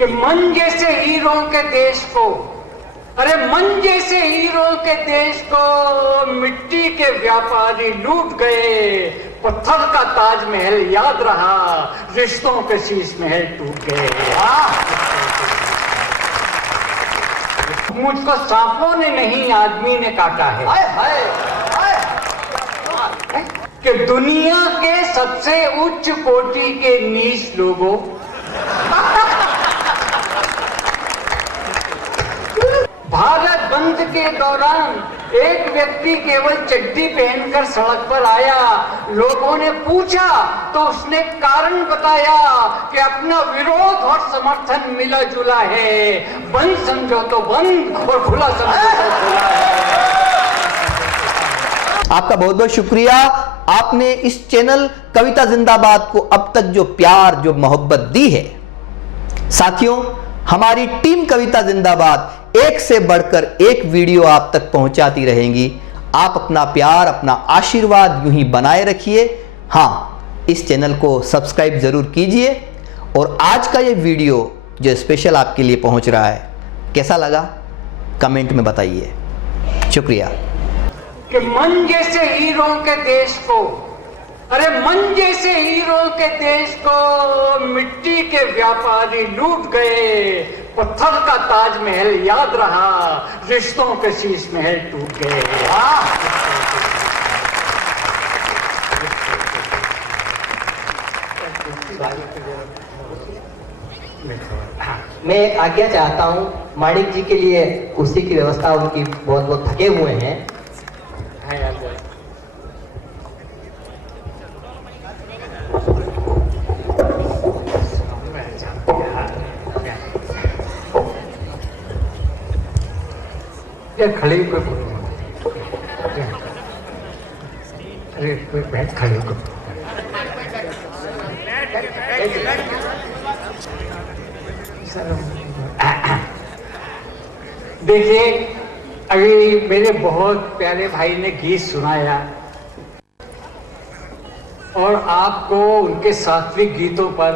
कि मन जैसे हीरो के देश को, अरे मन जैसे हीरो के देश को मिट्टी के व्यापारी लूट गए। पत्थर का ताजमहल याद रहा, रिश्तों के शीश महल टूट गए। मुझको सांपों ने नहीं आदमी ने काटा है। हाय हाय कि दुनिया के सबसे उच्च कोटि के नीच लोगों भारत बंद के दौरान एक व्यक्ति केवल चड्डी पहनकर सड़क पर आया। लोगों ने पूछा तो उसने कारण बताया कि अपना विरोध और समर्थन मिला जुला है। बंद समझो तो बंद और खुला समझो तो खुला है। आपका बहुत बहुत शुक्रिया। आपने इस चैनल कविता जिंदाबाद को अब तक जो प्यार, जो मोहब्बत दी है। साथियों, हमारी टीम कविता जिंदाबाद एक से बढ़कर एक वीडियो आप तक पहुंचाती रहेंगी। आप अपना प्यार, अपना आशीर्वाद यूं ही बनाए रखिए। हाँ, इस चैनल को सब्सक्राइब जरूर कीजिए। और आज का ये वीडियो जो स्पेशल आपके लिए पहुंच रहा है, कैसा लगा कमेंट में बताइए। शुक्रिया। कि मन जैसे हीरो के देश को, अरे मन जैसे हीरो के देश को मिट्टी के व्यापारी लूट गए। पत्थर का ताजमहल याद रहा, रिश्तों के शीश महल टूट गए। मैं एक आज्ञा चाहता हूँ, माणिक जी के लिए कुर्सी की व्यवस्था, उनकी बहुत बहुत थके हुए हैं। खड़े कोई, अरे कोई बैठ खड़े को। देखिए, अभी मेरे बहुत प्यारे भाई ने गीत सुनाया और आपको उनके सात्विक गीतों पर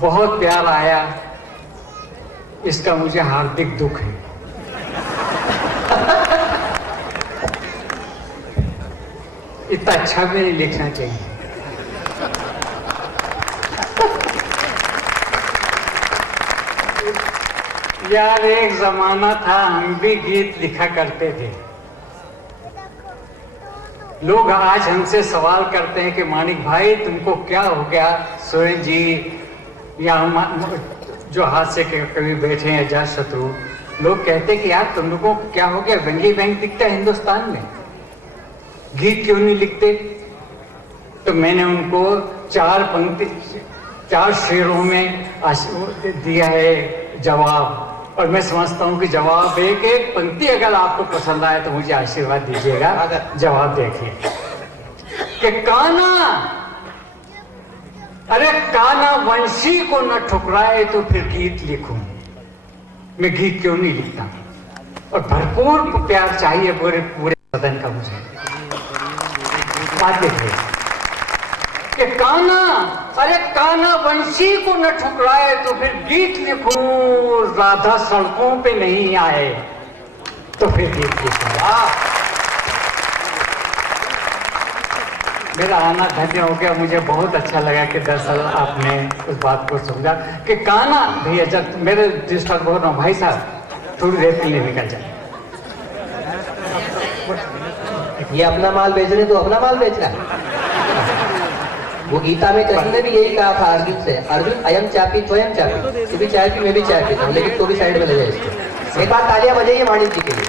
बहुत प्यार आया। इसका मुझे हार्दिक दुख है। इतना अच्छा भी नहीं लिखना चाहिए। यार, एक जमाना था हम भी गीत लिखा करते थे। लोग आज हमसे सवाल करते हैं कि माणिक भाई तुमको क्या हो गया। सोरेन जी या हम जो हाथ से कभी बैठे हैं अजात शत्रु, लोग कहते हैं कि यार तुम लोगों को क्या हो गया, व्यंग्य बैंक दिखता है हिंदुस्तान में, गीत क्यों नहीं लिखते। तो मैंने उनको 4 पंक्ति 4 शेरों में दिया है जवाब। और मैं समझता हूं कि जवाब एक पंक्ति अगर आपको पसंद आए तो मुझे आशीर्वाद दीजिएगा। जवाब देखिए कि काना, अरे काना वंशी को न ठुकराए तो फिर गीत लिखूं। मैं गीत क्यों नहीं लिखता। और भरपूर प्यार चाहिए पूरे सदन का मुझे। बात देखिए कि काना, अरे काना वंशी को न ठुकराए तो फिर गीत लिखूं। राधा सड़कों पे नहीं आए तो फिर गीत लिखूं। मेरा आना धन्य हो गया। मुझे बहुत अच्छा लगा कि दरअसल आपने उस बात को समझा कि काना भैया, जब मेरे डिस्टर्ब बोल रहा हूँ भाई साहब, थोड़ी देर के लिए निकल जाए। ये अपना माल बेच रहे तो अपना माल बेच रहा है। वो गीता में कृष्ण ने भी यही कहा था अर्जुन से, अर्जुन अयम चापी त्वयम चापी, तू भी चाय पी मैं भी चाय पीता हूँ, लेकिन तू भी साइड में ले जाए इसको। एक बार तालियां बजाइए माणिक जी के लिए।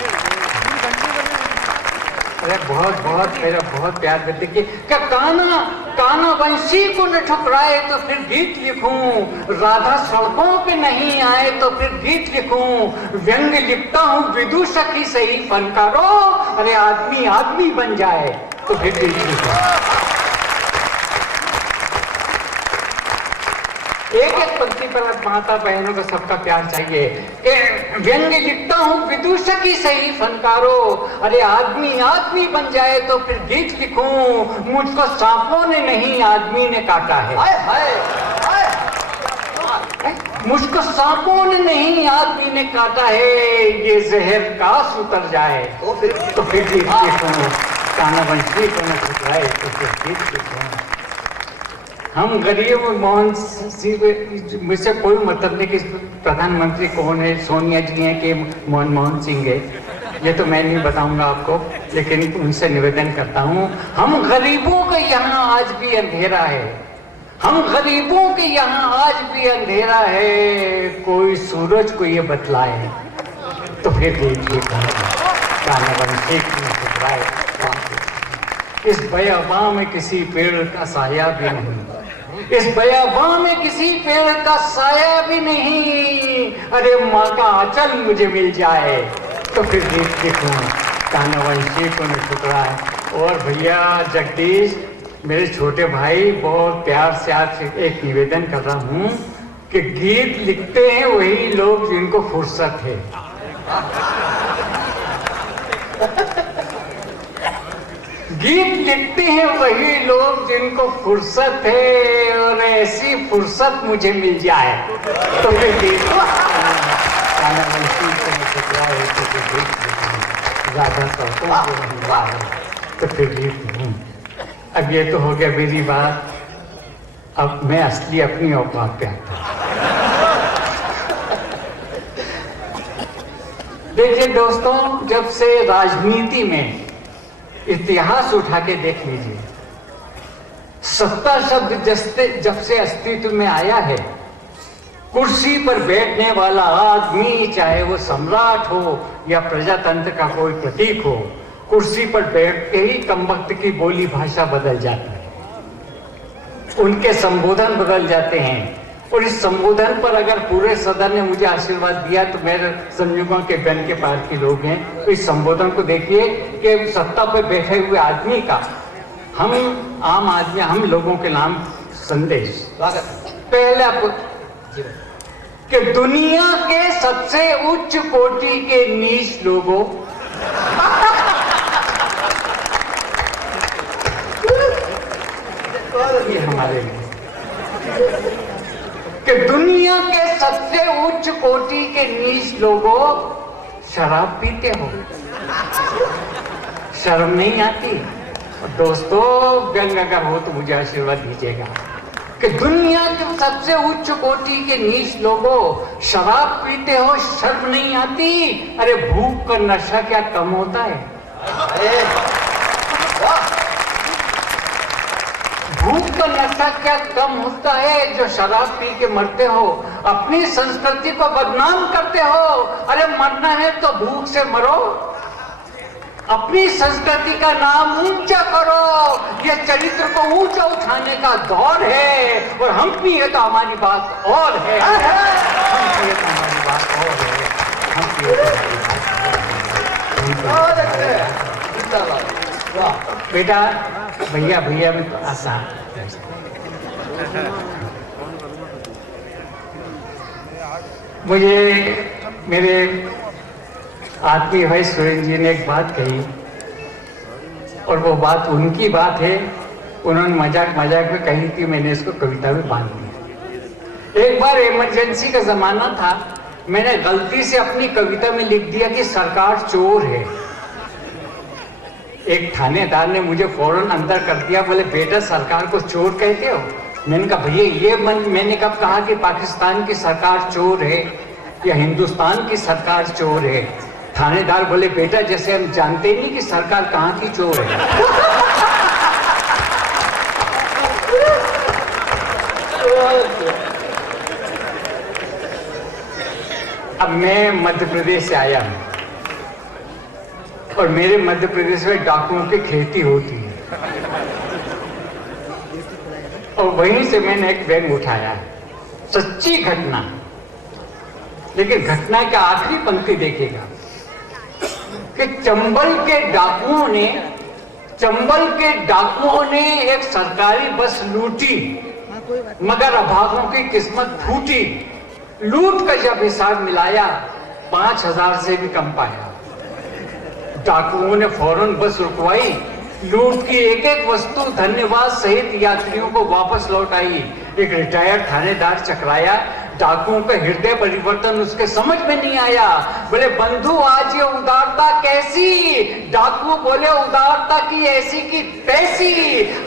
अरे बहुत बहुत मेरा बहुत प्यार करते कि काना, काना वंशी को न ठुकराए तो फिर गीत लिखूं। राधा सड़कों पे नहीं आए तो फिर गीत लिखूं। व्यंग्य लिखता हूँ विदूषक ही सही फनकारो, अरे आदमी आदमी बन जाए तो फिर गीत लिखूं। एक एक पंक्ति पर माता बहनों का सबका प्यार चाहिए कि व्यंग्य लिखता हूँ विदूषक ही सही फनकारो, अरे आदमी आदमी बन जाए तो फिर गीत लिखूं। मुझको सांपों ने नहीं आदमी ने काटा है। हाय हाय हाय। मुझको सांपों ने नहीं आदमी ने काटा है, ये जहर काश उतर जाए तो फिर भी काना वंशी को न ठुकराए तो फिर भी हम गरीब मोहन सिंह, मुझसे कोई मतलब नहीं कि प्रधानमंत्री कौन है, सोनिया जी हैं कि मनमोहन सिंह है, ये तो मैं नहीं बताऊंगा आपको, लेकिन उनसे निवेदन करता हूं, हम गरीबों के यहाँ आज भी अंधेरा है, हम गरीबों के यहाँ आज भी अंधेरा है, कोई सूरज को ये बतलाए तो फिर देखिए इस बयाबां में किसी पेड़ का साया भी नहीं, इस बयाबां में किसी पेड़ का साया भी नहीं, अरे माँ का आंचल मुझे मिल जाए तो फिर देखूं कानावंशी को न ठुकरा है। और भैया जगदीश, मेरे छोटे भाई, बहुत प्यार से आपसे एक निवेदन कर रहा हूँ कि गीत लिखते हैं वही लोग जिनको फुर्सत है। गीत लिखते हैं वही लोग जिनको फुर्सत है, और ऐसी फुर्सत मुझे मिल जाए तो फिर देखो तो फिर अब ये तो हो गया मेरी बात, अब मैं असली अपनी औकात पे आता हूं। देखिए दोस्तों, जब से राजनीति में इतिहास उठा के देख लीजिए, सत्ता शब्द जब से अस्तित्व में आया है, कुर्सी पर बैठने वाला आदमी, चाहे वो सम्राट हो या प्रजातंत्र का कोई प्रतीक हो, कुर्सी पर बैठते ही कमबख्त की बोली भाषा बदल जाती है, उनके संबोधन बदल जाते हैं। और इस संबोधन पर अगर पूरे सदन ने मुझे आशीर्वाद दिया तो मेरे संयोगों के बन के पार के लोग हैं, तो इस संबोधन को देखिए कि सत्ता पर बैठे हुए आदमी का, हम आम आदमी, हम लोगों के नाम संदेश। पहले आपको कि दुनिया के सबसे उच्च कोटि के नीच लोगों, ये हमारे लिए कि दुनिया के सबसे उच्च कोटि के नीच लोगों शराब पीते हो, शर्म नहीं आती? दोस्तों, व्यंग अगर हो तो मुझे आशीर्वाद दीजिएगा कि दुनिया के सबसे उच्च कोटि के नीच लोगों शराब पीते हो, शर्म नहीं आती? अरे भूख का नशा क्या कम होता है? भूख का नशा क्या कम होता है जो शराब पी के मरते हो, अपनी संस्कृति को बदनाम करते हो? अरे मरना है तो भूख से मरो, अपनी संस्कृति का नाम ऊंचा करो, ये चरित्र को ऊंचा उठाने का दौर है। और हम पिए तो हमारी बात और है, हम पिए तो हमारी बात और है, हम पिए तो हमारी बात। बेटा, भैया भैया में तो आसान, मुझे मेरे आत्मीय भाई सुरेंद्र जी ने एक बात कही, और वो बात उनकी बात है, उन्होंने मजाक में कही थी, मैंने इसको कविता में बांध दिया। एक बार इमरजेंसी का जमाना था, मैंने गलती से अपनी कविता में लिख दिया कि सरकार चोर है। एक थानेदार ने मुझे फौरन अंदर कर दिया, बोले बेटा सरकार को चोर कहते हो? मैंने कहा भैया ये मैंने कब कहा कि पाकिस्तान की सरकार चोर है या हिंदुस्तान की सरकार चोर है? थानेदार बोले बेटा जैसे हम जानते नहीं कि सरकार कहाँ की चोर है। अब मैं मध्य प्रदेश से आया हूं, और मेरे मध्य प्रदेश में डाकुओं की खेती होती है, और वहीं से मैंने एक बैग उठाया है, सच्ची घटना। लेकिन घटना की आखिरी पंक्ति देखिएगा कि चंबल के डाकुओं ने एक सरकारी बस लूटी, मगर अभागों की किस्मत फूटी। लूट का जब हिसाब मिलाया 5000 से भी कम पाया। डाकुओं ने फौरन बस रुकवाई, लूट की एक एक वस्तु धन्यवाद सहित यात्रियों को वापस लौटाई। एक रिटायर्ड थानेदार चकराया, डाकुओं का हृदय परिवर्तन उसके समझ में नहीं आया। बोले बंधु आज ये उदारता कैसी? डाकू बोले उदारता की ऐसी की तैसी,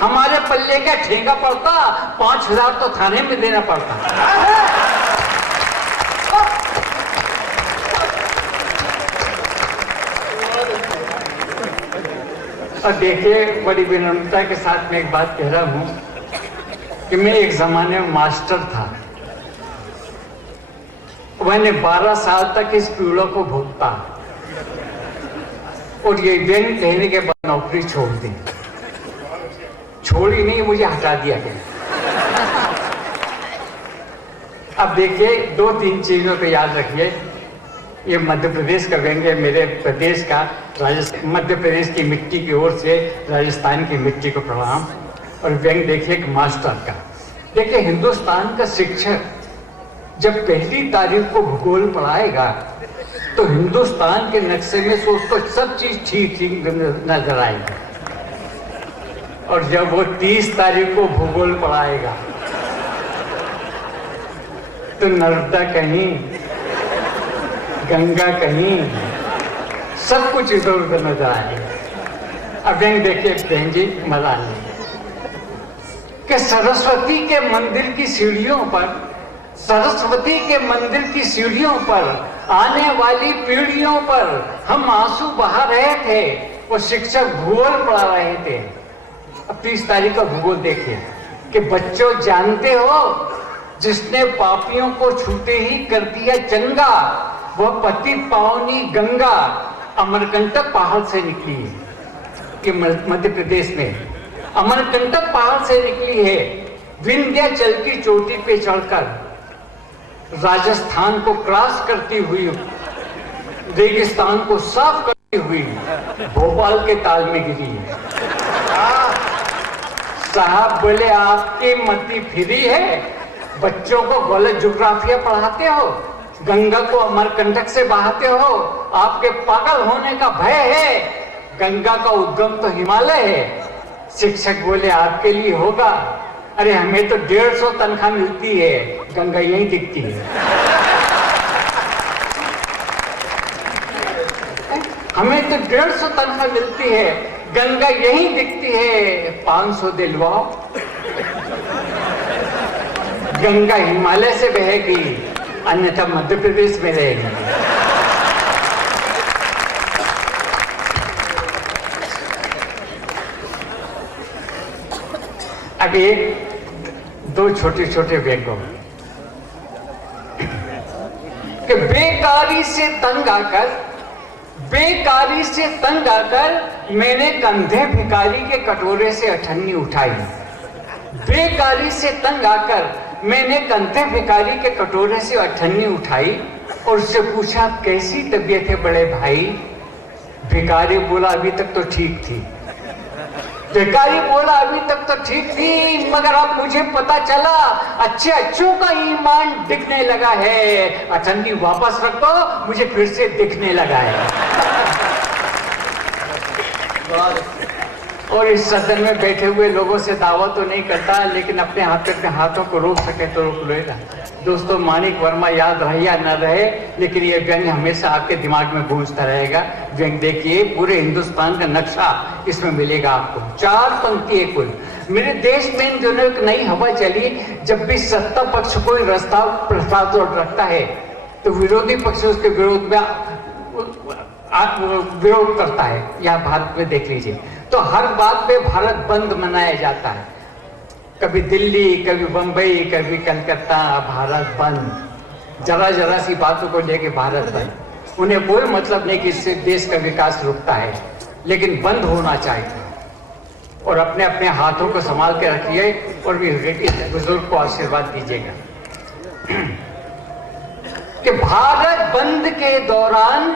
हमारे पल्ले का ठेंगा पड़ता, 5,000 तो थाने में देना पड़ता। और देखिए, बड़ी विनम्रता के साथ मैं एक बात कह रहा हूं कि मैं एक जमाने में मास्टर था। मैंने 12 साल तक इस पीड़ा को भुगता और ये व्यंग कहने के बाद नौकरी छोड़ दी। छोड़ी नहीं, मुझे हटा दिया गया। अब देखिए, 2-3 चीजों को याद रखिए। ये मध्य प्रदेश का व्यंग है, मेरे प्रदेश का, राजस्थान, मध्य प्रदेश की मिट्टी की ओर से राजस्थान की मिट्टी को प्रणाम। और व्यंग देखिए एक मास्टर का। देखिए, हिंदुस्तान का शिक्षक जब पहली तारीख को भूगोल पढ़ाएगा तो हिंदुस्तान के नक्शे में से उसको सब चीज ठीक ठीक नजर आएगी। और जब वो 30 तारीख को भूगोल पढ़ाएगा तो नर्मदा कहीं, गंगा कहीं, सब कुछ इधर उधर नजर आएगा। अब देखिए बहन जी, मजा नहीं कि सरस्वती के मंदिर की सीढ़ियों पर, सरस्वती के मंदिर की सीढ़ियों पर आने वाली पीढ़ियों पर हम आंसू बहा रहे थे, वो शिक्षक भूगोल पढ़ा रहे थे। अब 30 तारीख का भूगोल देखिए कि बच्चों जानते हो, जिसने पापियों को छूते ही कर दिया चंगा, वह पति पावनी गंगा अमरकंटक पहाड़ से निकली है। कि मध्य प्रदेश में अमरकंटक पहाड़ से निकली है। विंध्याचल की चोटी पे चढ़कर राजस्थान को क्रॉस करती हुई, रेगिस्तान को साफ करती हुई भोपाल के ताल में गिरी है। साहब बोले आपकी मति फिरी है, बच्चों को गलत ज्योग्राफिया पढ़ाते हो, गंगा को अमरकंटक से बहाते हो, आपके पागल होने का भय है। गंगा का उद्गम तो हिमालय है। शिक्षक बोले आपके लिए होगा, अरे हमें तो 150 तनख्वाह मिलती है, गंगा यही दिखती है। हमें तो 150 तनख्वाह मिलती है, गंगा यही दिखती है, 500 दिलवाओ। गंगा हिमालय से बहेगी, अन्यथा मध्य प्रदेश में रहेगी। अब एक 2 छोटे छोटे व्यंगों कि बेकारी से तंग आकर मैंने कंधे भिखारी के कटोरे से अठन्नी उठाई। बेकारी से तंग आकर मैंने कंधे भिखारी के कटोरे से अठन्नी उठाई और उससे पूछा कैसी तबीयत है बड़े भाई? भिखारी बोला अभी तक तो ठीक थी। भिखारी बोला अभी तक तो ठीक थी, मगर अब मुझे पता चला अच्छों का ईमान दिखने लगा है। अठन्नी वापस रख दो, मुझे फिर से दिखने लगा है। और इस सदन में बैठे हुए लोगों से दावा तो नहीं करता, लेकिन अपने हाथों को रोक सके तो रोक लेगा। दोस्तों, मानिक वर्मा याद रहे या न रहे, लेकिन ये व्यंग हमेशा आपके दिमाग में गूंजता रहेगा। व्यंग देखिए, पूरे हिंदुस्तान का नक्शा इसमें मिलेगा आपको। 4 पंक्ति है कुल। मेरे देश में इन दिनों एक नई हवा चली, जब भी सत्ता पक्ष कोई प्रस्ताव रखता है तो विरोधी पक्ष उसके विरोध में विरोध करता है। यहाँ भारत में देख लीजिए, तो हर बात पे भारत बंद मनाया जाता है। कभी दिल्ली, कभी बंबई, कभी कलकत्ता, भारत बंद। जरा जरा सी बातों को लेके भारत बंद। उन्हें कोई मतलब नहीं कि इससे देश का विकास रुकता है, लेकिन बंद होना चाहिए। और अपने अपने हाथों को संभाल के रखिए और भी बुजुर्ग को आशीर्वाद दीजिएगा कि भारत बंद के दौरान